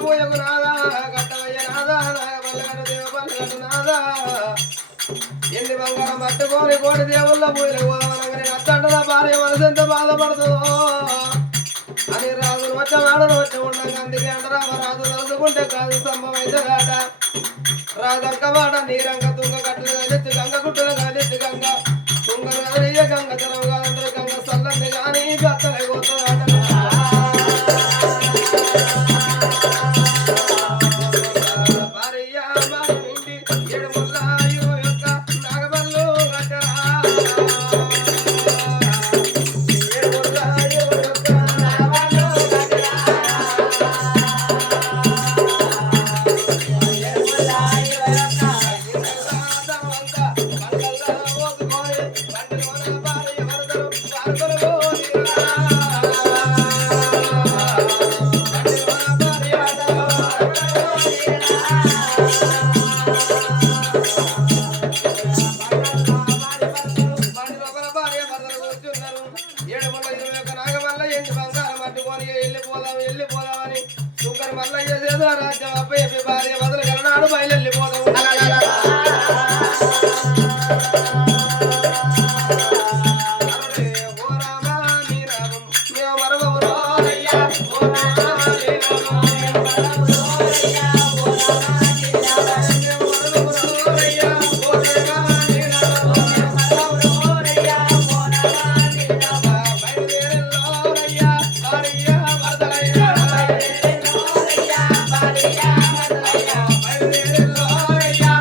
పూయకు నాదా కట్టవయ్య నాదా నాగబల్లగడ్డ దేవ బల్లగడ్డ నాదా ఎన్ని బంగారం పట్టుకొని కోటి దేవుళ్ళ పూయలు పోదామనగానే అత్తంటదా భార్య మనసు ఎంత బాధపడుతుందో అని రాజులు వచ్చవాడను వచ్చి ఉండగా అందుకే అంటారా రాజు తలుచుకుంటే కాదు సంభవమైతే రాట రాజంక వాడ నీరంగ తుంగ కట్టలు కాదెత్తి గంగ గుట్టలు కాదెత్తి గంగ తుంగ కదలియ గంగ జనం కాదంటారు గంగ సల్లంది కానీ గట్టలైపోతుందాట వెళ్ళిపోదామని సుంకర మల్లయ్య చేదో రాజ్యం అబ్బాయి భార్య మొదలు కలనాడు బయలుపోదాం ఓ రామా నీ రామం మేము మరవము అయ్యా ఓ రామా నీ రామం మేము మరవము అయ్యా ఓ రామా నీ రామం మేము మరవము అయ్యా ఓ రామా నీ రామం మేము మరవము అయ్యా ఓ రామా నీ రామం బయలుదేరల్లో అయ్యా భార్య వరదలయ్యా బయలుదేరల్లో అయ్యా భార్య వరదలయ్యా బయలుదేరల్లో అయ్యా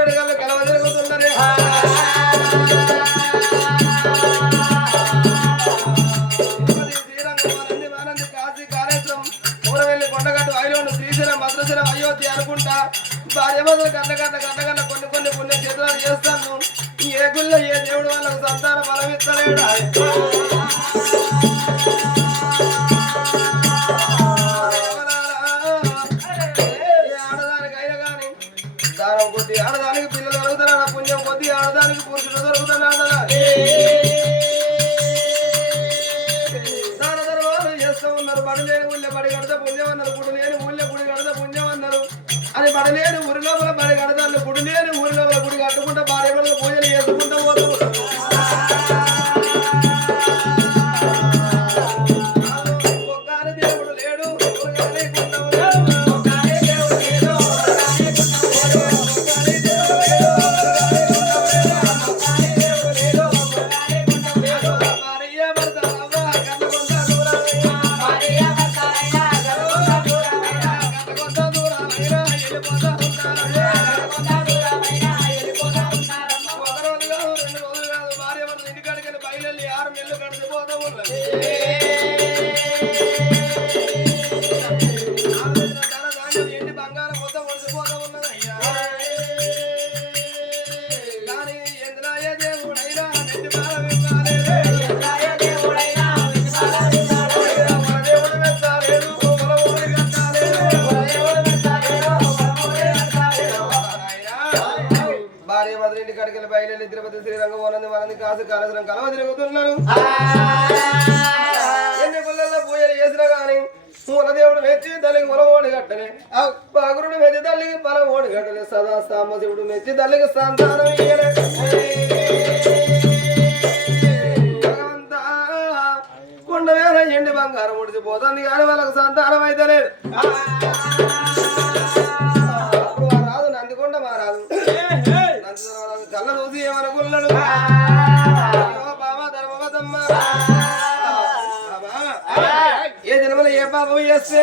చెడుగలు కలవ తిరుగుతున్నారు కాశీ కాళేశ్వరం ఊరవెల్లి కొండగట్టు ఐలోను శ్రీశైలం భద్రశైలం అయోధ్య అనుకుంటా భార్య మొదలు గంట కొన్ని పుణ్య చేతులు చేస్తాను ఏ గుళ్ళ ఏ దేవుడు వాళ్ళకు సంతాన బలం ఇస్తలేడు ఆడదానికైనా కానీ దానం కొద్ది ఆడదానికి పిల్లలు దొరుకుతారా పుణ్యం కొద్ది ఆడదానికి పురుషులు దొరుకుతారు దాన ధర్మాలు చేస్తూ ఉన్నారు బడి లేని ఊళ్ళో బడి కడితే పుణ్యం అన్నారు గుడి లేని ఊళ్ళో గుడి కడితే పుణ్యం అన్నారు అని బడి లేని ఊరి లోపల బడి కడతాను గుడి లేని ఊరి లోపల గుడి కట్టుకుంటా భార్య పిల్లలు పూజలు చేసుకుంటూ పోతూ ఒక్కరి దేవుడు లేడు తిరుపతి శ్రీరంగం వనంది కాసు కాళేశ్వరం కలవ తిరుగుతున్నారు ఎన్ని పుల్లల్లో పూజలు చేసినా గాని మూలదేవుడు మెచ్చి తల్లికి బలమోడి కట్టలే పాగురుడు మెచ్చి తల్లికి బలమోడి కట్టలే సదా సాంబశివుడు మెచ్చి తల్లికి సంతానం భగవంతా కొండ వేల ఎండి బంగారం ముడిచిపోతుంది కానీ వాళ్ళకు సంతానం అయితే లేదు రాదు నందికొండ మారాదు కళ్ళ చూసి ఏమనుకున్నాడు బాబా ధర్మవతమ్మ ఏ జన్మలో ఏ పాపం చేస్తే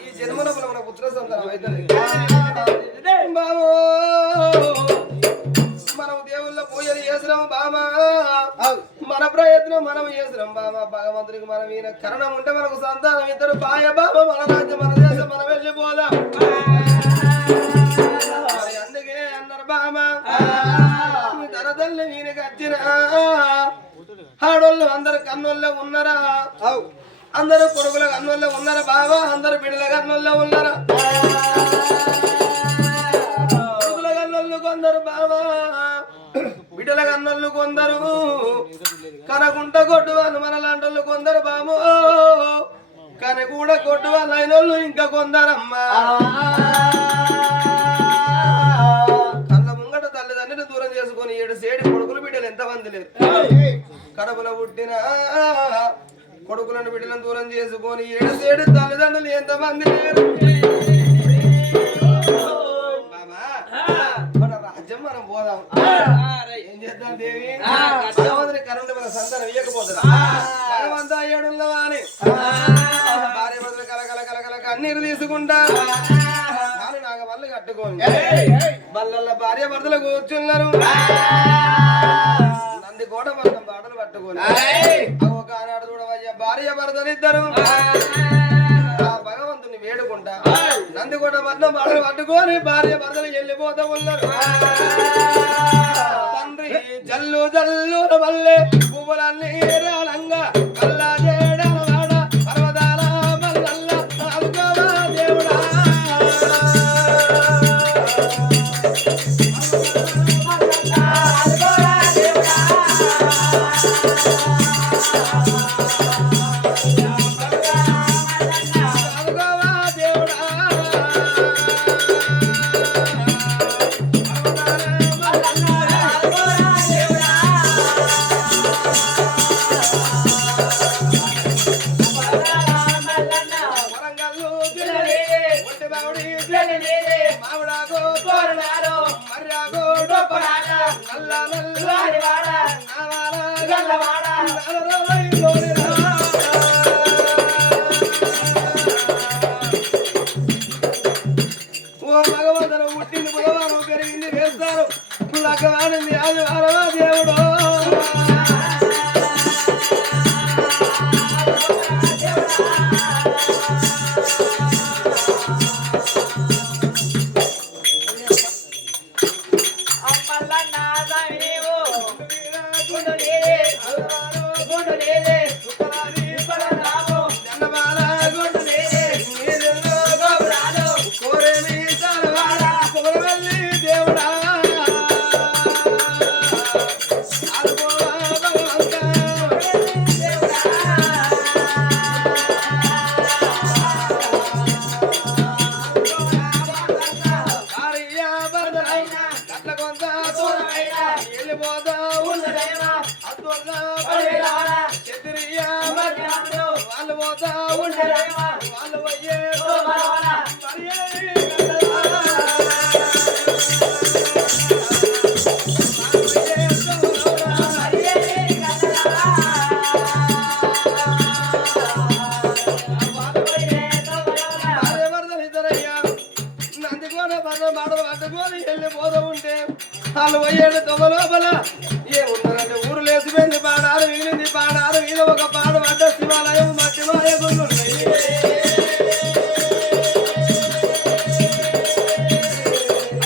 ఈ జన్మలో మన పుత్ర సంతానం అయితే బాబు మనం దేవుళ్ళ పూజలు చేసినాం బాబా మన ప్రయత్నం మనం చేసినాం బాబా భగవంతుడికి మనం ఈయన కరణం ఉంటే మనకు సంతానం ఇద్దరు బాయ బాబా మన రాజ్యం మన దేశం మనం వెళ్ళిపోదాం అందుకే అన్నారు బాబా తరదల్లి వీనికి వచ్చిన ఆడోళ్ళు అందరు కన్నోళ్ళే ఉన్నారా అందరు కొడుకుల కన్నోళ్ళే ఉన్నారా బాబా అందరు బిడ్డల కన్నోళ్ళే ఉన్నారా కొడుకుల కన్నోళ్ళు కొందరు బాబా బిడ్డల కన్నోళ్ళు కొందరు కనకుంట కొట్టు వాళ్ళు మనలాంటి కొందరు బాబు కానీ కూడా కొట్టు వాళ్ళు అయిన వాళ్ళు ఇంకా కొందరమ్మా తల్లిదండ్రులు దూరం చేసుకొని 7 సేడి కొడుకులు బిడ్డలు ఎంతమంది లేరు కడపలో పుట్టిన కొడుకులను బిడ్డలను దూరం చేసుకొని 7 సేడి తల్లిదండ్రులు ఎంతమంది లేరు మన రాజ్యం మనం పోదాం ఏం చేద్దాం దేవి భగవంతుని కరుణ మన సంతానం ఇయ్యకపోతుందా భగవంత అయ్యాడుల్లో అని భార్య బదులు కలకల కన్నీరు తీసుకుంటా నాగమల్లు కట్టుకోండి బల్లల భార్య భర్తలు కూర్చున్నారు నంది కూడా మనం పాటలు పట్టుకొని ఒక ఆనాడు చూడవయ్య భార్య భర్తలు ఇద్దరు భగవంతుని వేడుకుంటా నంది కూడా మనం పాటలు పట్టుకొని భార్య భర్తలు వెళ్ళిపోతా ఉన్నారు తండ్రి జల్లు జల్లు వల్లే పువ్వులన్నీ రాలంగా కల్లా చేయడాల పర్వతాల మల్లల్ల అనుకోవా దేవుడా భగవంతుడు పుట్టింది బుధవారం లక్కవాడింది అది వారవా దేవుడు వాళ్ళు పోయాడు తొమ్మ లోపల ఏమున్నారంటే ఊరు లేచిపోయింది పాడారు వీలింది పాడారు వీళ్ళు ఒక పాడు పడ్డ శివాలయం మట్టి మాయ గుళ్ళున్నాయి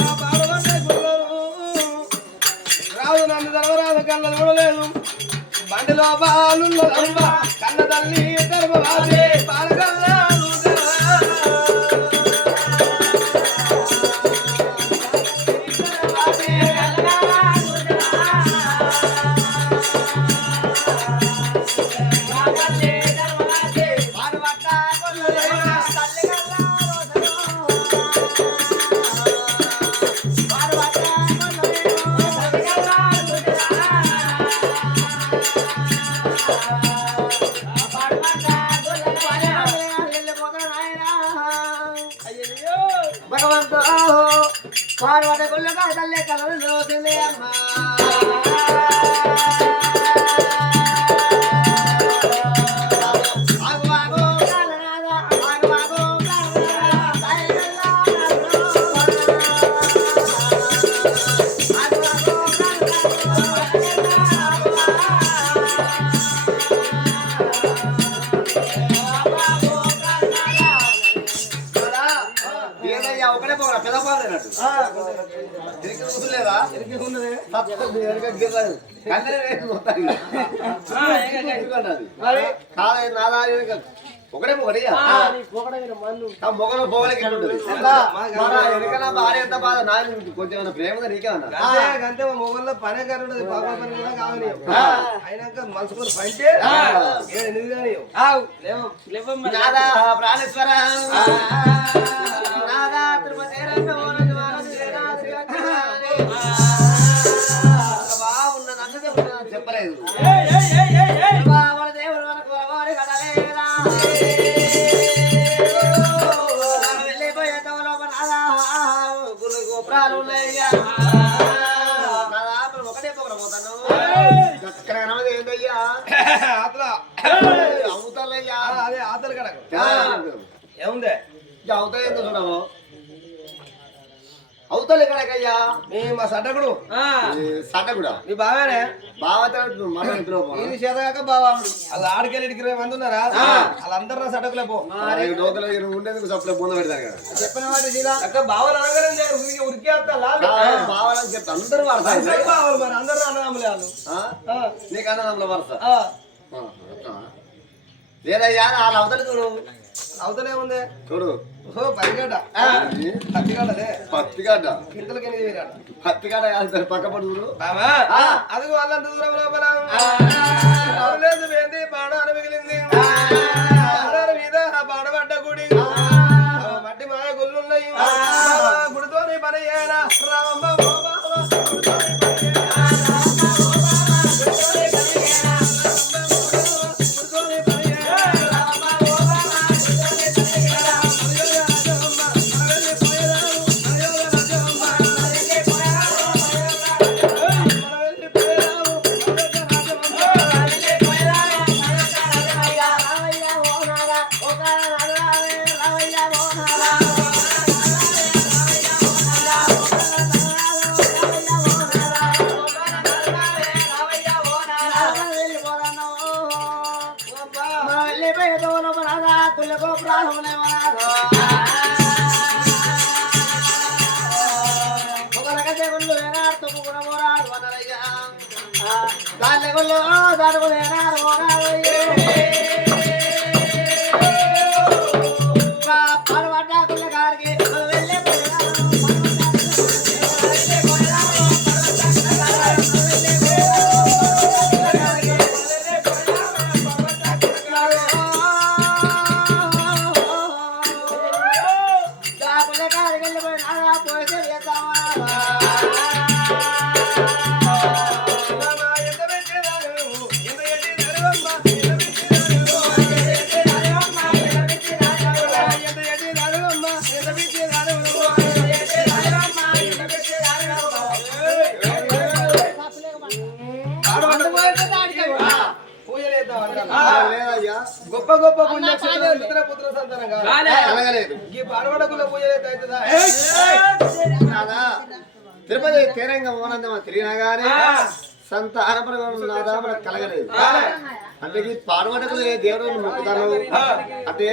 ఆ పాడబడ్డ గుళ్ళు రాదు నన్ను ధర్మరాజు కళ్ళలు చూడలేదు బండిలో బాలు కన్న తల్లి గర్భవాసి పాలకల్లా పార్వత గుళ్ళగా తల్లి కలలు లోతులే అమ్మా ఒకటే పోరా పెద్ద పాలేనట్టు లేదా ఒకటే మొగలు పోవలకి ఎనకనా భార్య ఎంత బాధ నాయన కొంచెం ప్రేమగా నీకేమన్నా అంతే మొగల్లో పనే కరుడు పాప పని కూడా కావాలి అయినాక మనసుకొని పంటే నాదా ప్రాణేశ్వర నాదా తిరుపతి చెప్పలేదు దేవుడు మనకు కదలేదా వెళ్ళిపోయే గురు గోపురాలు ఉన్నాయ్యా ఒకటే పోతాను అక్కడ ఏంటయ్యా ఆతల అవుతాలయ్యా అదే ఆతలు కడ ఏముందే అవుతా ఏందో చూడము అవుతాలు ఎక్కడకయ్యా మా సడ్డకుడు సడ్డకుడా మీ బావేనే బావీ చేతగాక బావా అలా ఆడికెళ్ళి 20 మంది ఉన్నారా వాళ్ళందరూ నా సడ్డకులే పో ఉండేందుకు సప్లై పొంద పెడతారు కదా చెప్పిన వాటి అక్క బావలు అనగానే ఉరికేస్తా బావాలని చెప్తా అందరూ వాడతారు బావలు మరి అందరూ అన్నదమ్ములే వాళ్ళు నీకు అన్నదమ్ముల వరుస లేదయ్యా వాళ్ళ అవతలి చూడు అవతలే ఉంది చూడు పత్తిగడ్డ పత్తిగడ్డ గింతలకి పత్తిగడ్డ పక్క పడు చూడు అది వాళ్ళంత దూరం లోపల లేదు బాణాలు మిగిలింది మీద బాడబడ్డ గుడి మట్టి మాయ గుళ్ళున్నాయి గుడితో పని చేయడా రామమ్మ గొప్ప గొప్ప పుణ్యక్షేత్రం పుత్ర సంతానం కాదు ఈ పాడవడకుల పూజ అవుతుందా తిరుపతి తీరంగా మోనందమా తిరిగినా గానీ సంతానపరంగా మనకు కలగలేదు. అంటే ఈ పాడవడకులు దేవుడు మొక్కుతాను అంటే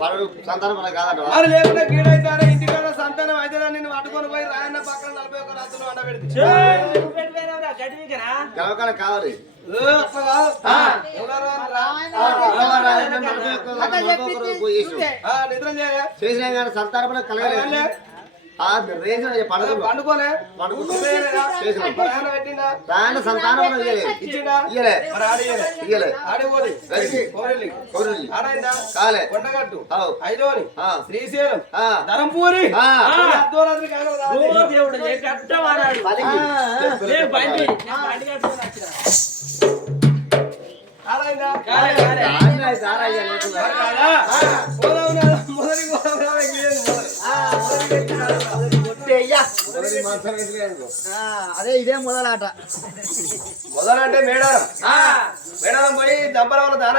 పాడు సంతానం మనకు కాదంట లేకుండా గీడైతే ఇంటికాడ సంతానం అయితే నిన్ను పట్టుకొని పోయి రాయన్న పక్కన 41 రాత్రులు వండబెడితే గెలవకాల కావాలి చేసినా కానీ సంతానం కలగలేదు. పండుకోలే సంతానం కాలే కొండగట్టు ఐదోని శ్రీశైలం ధరంపూరి అదే ఇదే మొదలాట మొదలంటే మేడారం పోయి దంపల వల్ల దాన